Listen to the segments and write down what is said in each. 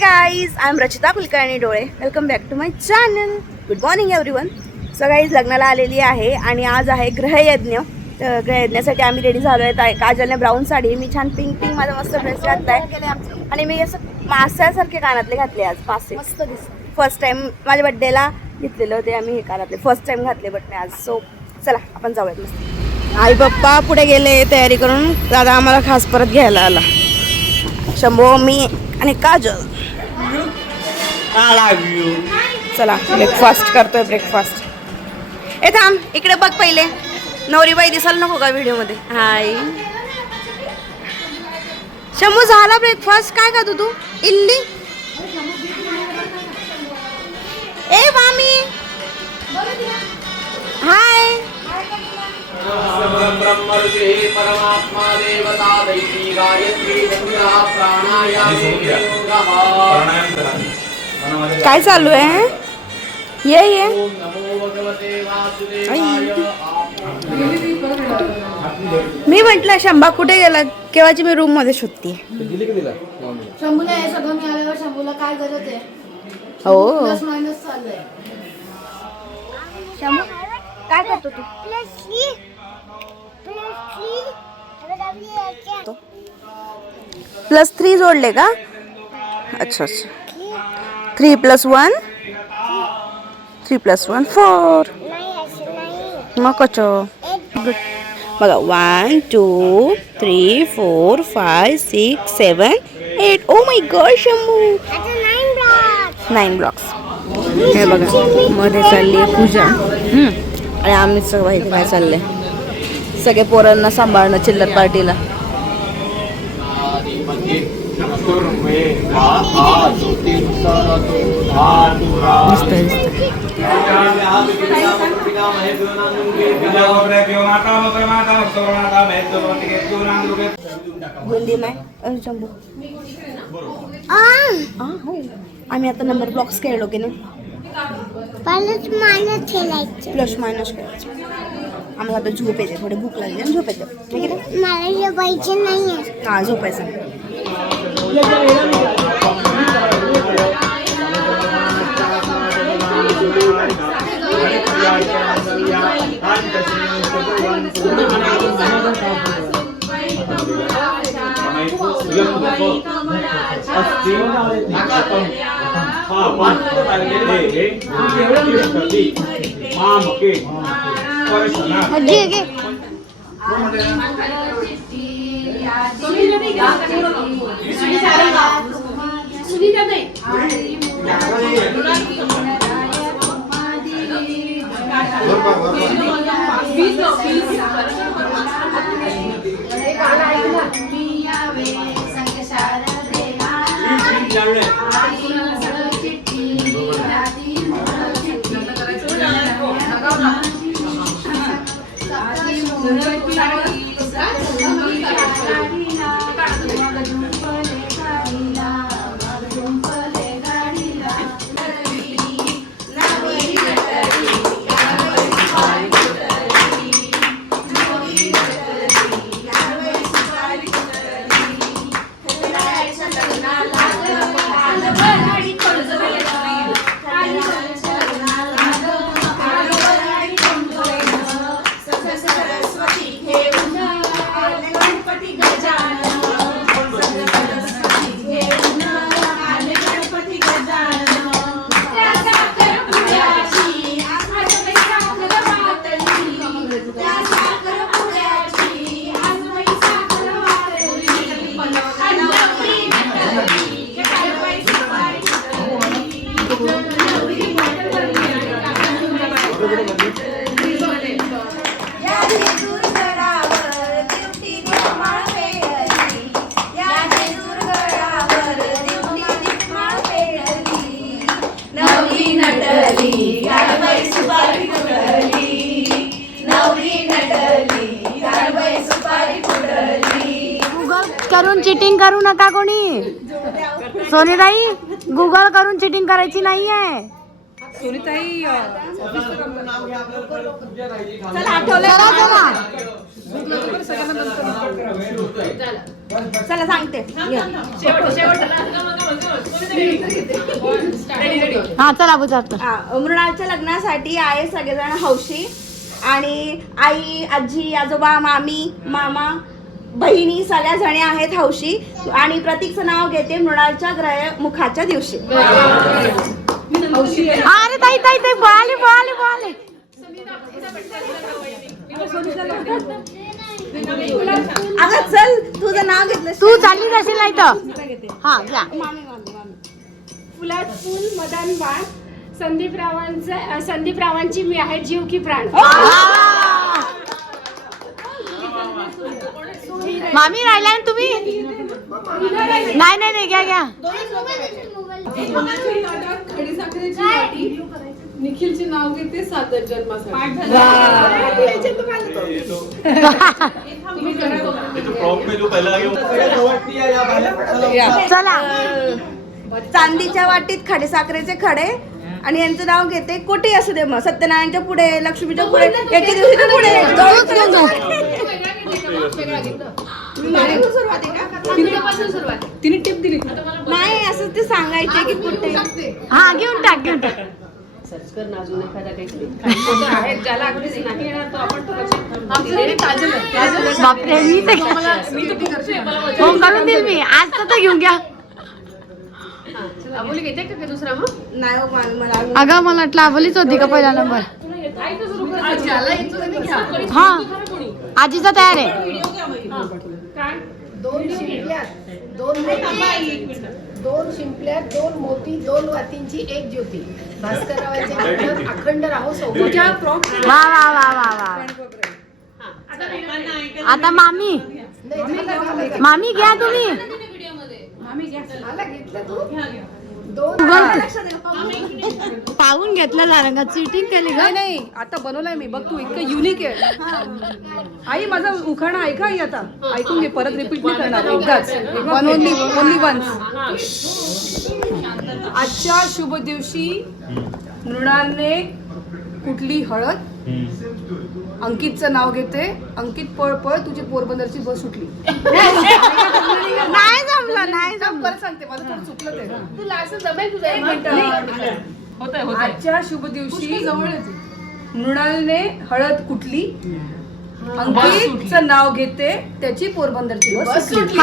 High guys, I am Rachita Kulkarni Dole. Welcome back to my channel. Good morning everyone. So guys, लग्नाला आलेली आहे आणि आज आहे ग्रहयज्ञ. तर ग्रहयज्ञासाठी आम्ही रेडी झालो आहे. काजलने ब्राऊन साडी, मी छान पिंक माझा मस्त ड्रेस घातलाय आणि मी असं मास्यासारखे कानातले घातले आज. पासे मस्त दिसत. फर्स्ट टाइम माझ्या बड्डेला घेतलेलं होते आम्ही हे कानातले. फर्स्ट टाइम घातले बट नाही आज. सो चला आपण जाऊयात मस्त. आई पप्पा पुढे गेले तयारी करून. दादा आम्हाला खास परत घ्यायला आला. शंभो, मी आणि काजल. चला ब्रेकफास्ट करतोय. ब्रेकफास्ट ए थांब, इकडे बघ पहिले. नवरीबाई दिसायला नको का व्हिडिओ मध्ये? हाय शंभू, झाला ब्रेकफास्ट? काय खातो तू? इल्ली. ए मामी, हाय. काय चालू आहे? ये मी म्हंटल शंभा कुठे गेला? केव्हाची मी रूम मध्ये शोधते. शंभूला हे सगळं मिळाल्यावर शंभूला काय गरज आहे? हो, प्लस मायनस चाललंय. शंभू काय करतो तू? +3 जोडले का? अच्छा अच्छा. 3 + 1 3 + 1 4. मग कचं बघा. 1 2 3 4 5 6 7 8. Oh my God Shambhu, 9 blocks. हे बघा, मध्ये चालली आहे पूजा आणि आम्ही सगळं इथे काय चाललंय, सगळे पोरांना सांभाळणं चिल्लर पार्टीला. बुंदी माय शंभू. आम्ही आता नंबर ब्लॉक्स खेळलो की नाही? प्लस मायनस खेळायचं. आम्हाला आता झोप येते, थोडी भूक लागली आणि झोप येते. ठीक आहे, मला झोपायचे नाहीये. हा झोपायचं. करून चिटिंग करू नका कोणी. सोनीताई, गुगल करून चिटिंग करायची नाहीये. चला सांगते. हा चला बुजात. मृणालच्या लग्नासाठी आहे सगळेजण हौशी आणि आई, आजी, आजोबा, मामी, मामा, बहिणी सगळ्या जणी आहेत हौशी. आणि प्रतीकचं नाव घेते मृणालच्या ग्रहमुखाच्या दिवशी. अरे ताई ताई ताई पळाले पळाले पळाले. अगं चल, तुझं नाव घेतलं. तू चालली जाशील नाही तर. हा घ्या. फुलात फुल मदन बाण संदीप रावांची मी आहे जीव की प्राण. मामी राहिला ना तुम्ही. नाही नाही नाही घ्या घ्या. निखिलचे नाव घेते सादर जन्मासाठी. चला. चांदीच्या वाटीत खडीसाखरेचे खडे आणि यांचं नाव घेते कोटी असू दे मग. सत्यनारायणच्या पुढे, लक्ष्मीच्या पुढे, याच्या दिवशीच्या पुढे. जळूच घेऊन जाऊ. तिने टिप दिली. नाही असं ते सांगायचे की कुठे. हा घेऊन टाक घेऊन टाक. सर्च कर ना अजून एखादा काहीतरी ज्याला अगदीच नाही येणार तो आपण बापरे हो करून देईल मी आज तर घेऊन घ्या. अबोली घेते का दुसरा मग? नाही हो, मला अगं मला वाटलं आबोलीच होती का पहिला नंबर. हा आजीचा तयार आहे. दोन शिंपल्यात, दोन मोती, दोन वातींची एक ज्योती. भास्कररावांचे अखंड राहो सोबत. वा वा वा वा वा. आता मामी मामी घ्या तुम्ही. पाहून घेतलं जरा चीटिंग केली का? नाही आता बनवलाय मी बघ. तू इतकं युनिक आहे. आई माझा उखाणा ऐका आई आता. ऐकून घे, परत रिपीट नाही करणार. एकदाच ओनली वन्स. आजच्या शुभ दिवशी मृणालने कुठली हळद. अंकितचं नाव घेते. अंकित पळ पळ तुझी पोरबंदरची बस सुटली. नाही जमलं, नाही जमलं. परत सांगते, माझं थोडं चुकलं ते. तुला असं जमेल तुझं. एक मिनिट. आजच्या शुभ दिवशी मृणालने हळद कुठली. अंकितचं नाव घेते त्याची पोरबंदरची बस सुटली.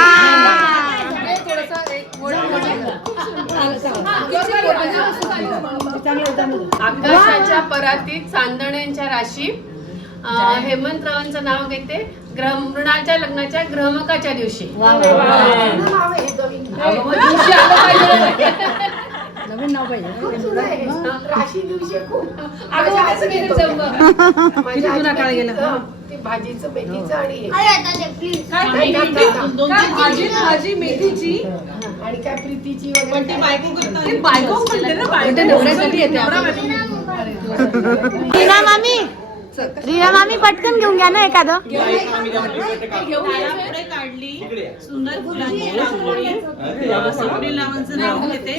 आकाशाच्या परातीत चांदण्यांच्या राशी. हेमंतरावांचं नाव घेते मृणालच्या लग्नाच्या ग्रहमुखाच्या दिवशी. नवीन नाव पाहिजे. राशी दिवशी खूप भाजीचं मेथीचं आणि भाजी मेथीची आणि काय प्रीतीची वगैरे. बायको नवऱ्यासाठी येते. रीना मामी रीना मामी पटकन घेऊन घ्या ना एखादं. सुंदर फुलांची रांगोळी. स्वप्नीलावांचं नाव घेते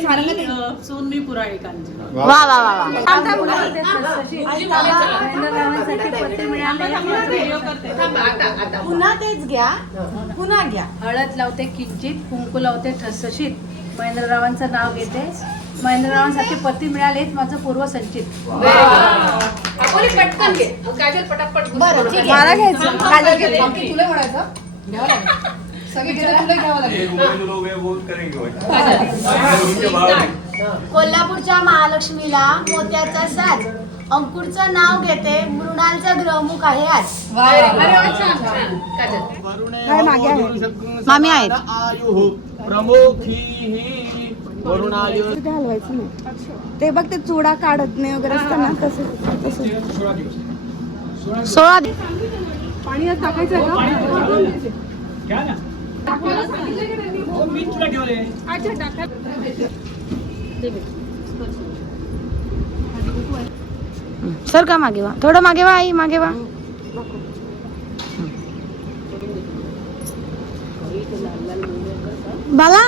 सोनमी पुराळीकांची. वा वा वा वा. पुन्हा तेच घ्या, पुन्हा घ्या. हळद लावते किंचित, कुंकू लावते ठसठशीत. महेंद्ररावांचं नाव घेते. महेंद्ररावांसाठी पती मिळालेच माझं पूर्व संचित. पटकन घे. काजल पटापट. बरं ठीक आहे. मला घ्यायचं. काजल घेते. तुला म्हणायचं घ्यावं लागेल. सगळे गेले तुला घ्यावं लागेल. कोल्हापूरच्या महालक्ष्मीला मोत्याचा साज. अंकुरचं नाव घेते. मृणालचा ग्रहमुख आहे आज. काय मागे आहे? मामी आहेत. ते हलवायचं नाही. ते बघ ते चुडा काढत नाही वगैरे असतं ना तसं. 16 पाणी यात टाकायचं का? सर का मागे वा. थोडं मागे वा आई मागे वा. बाला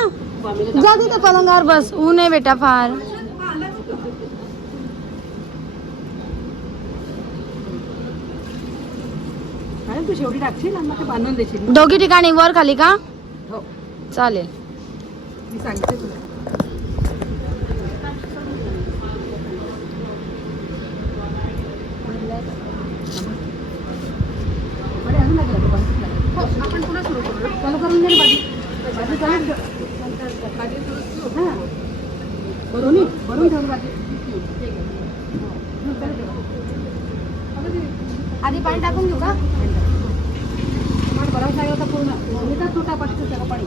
जा तिथं पलंगावर बस. ऊन आहे बेटा फार. तू शेवटी टाकशील आणि मग ते बांधून देशील. दोघी ठिकाणी वर खाली का? हो चालेल. मी सांगितलं तुला. भरून ठेवून बाकी. आधी पाणी टाकून घेऊ का? टमाट बराच लागला होता पूर्ण. मोठा तुटा पाठवतो त्याला पाणी.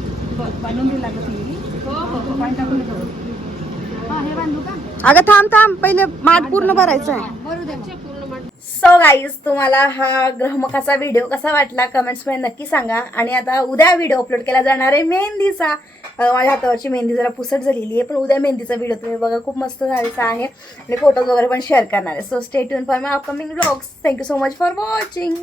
बांधून दिलं लागत नाही. पाणी टाकून देतो. हे बांधू का? अगं थांब पहिले माठ पूर्ण भरायचं आहे. सो गाईज, तुम्हाला हा ग्रहमुखाचा व्हिडिओ कसा वाटला कमेंट्समध्ये नक्की सांगा. आणि आता उद्या व्हिडिओ अपलोड केला जाणार आहे मेहंदीचा. माझ्या हातावरची मेहंदी जरा पुसट झालेली आहे, पण उद्या मेहंदीचा व्हिडिओ तुम्ही बघा, खूप मस्त झालेला आहे आणि फोटोज वगैरे पण शेअर करणार आहे. So stay tune for my upcoming vlogs. Thank you so much for watching.